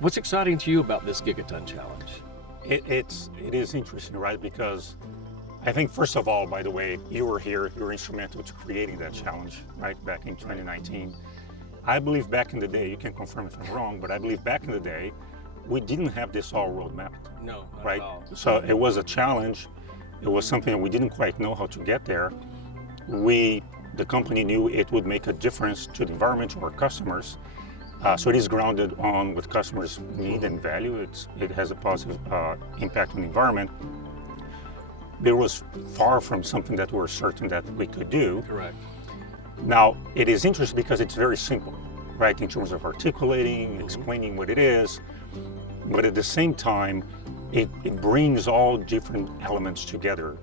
What's exciting to you about this Gigaton Challenge? It is interesting, right? Because I think, first of all, by the way, you were here, you were instrumental to creating that challenge, right, back in 2019. I believe back in the day, you can confirm if I'm wrong, but I believe back in the day, we didn't have this all roadmap, No, not right? at all. So it was a challenge. It was something that we didn't quite know how to get there. The company knew it would make a difference to the environment, to our customers. So it is grounded on what customers need and value. It has a positive impact on the environment. It was far from something that we're certain that we could do. Correct. Now, it is interesting because it's very simple, right, in terms of articulating, explaining what it is, but at the same time, it brings all different elements together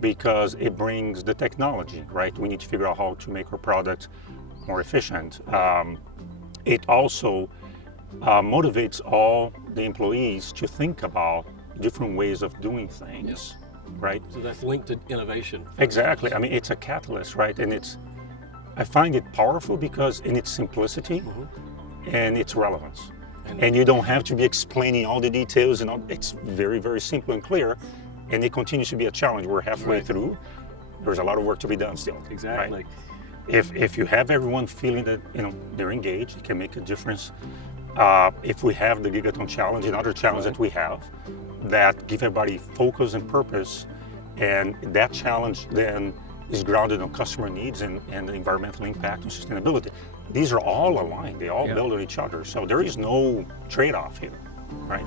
because it brings the technology, right? We need to figure out how to make our product more efficient. It also motivates all the employees to think about different ways of doing things, right? So that's linked to innovation. Exactly. I mean, it's a catalyst, right? And I find it powerful because in its simplicity and its relevance. And you don't have to be explaining all the details, and it's very, very simple and clear. And it continues to be a challenge. We're halfway through. There's a lot of work to be done still. Exactly. Right? If you have everyone feeling that they're engaged, it can make a difference. If we have the Gigaton Challenge and other challenges that we have that give everybody focus and purpose, and that challenge then is grounded on customer needs and the environmental impact and sustainability. These are all aligned. They all build on each other. So there is no trade-off here, right?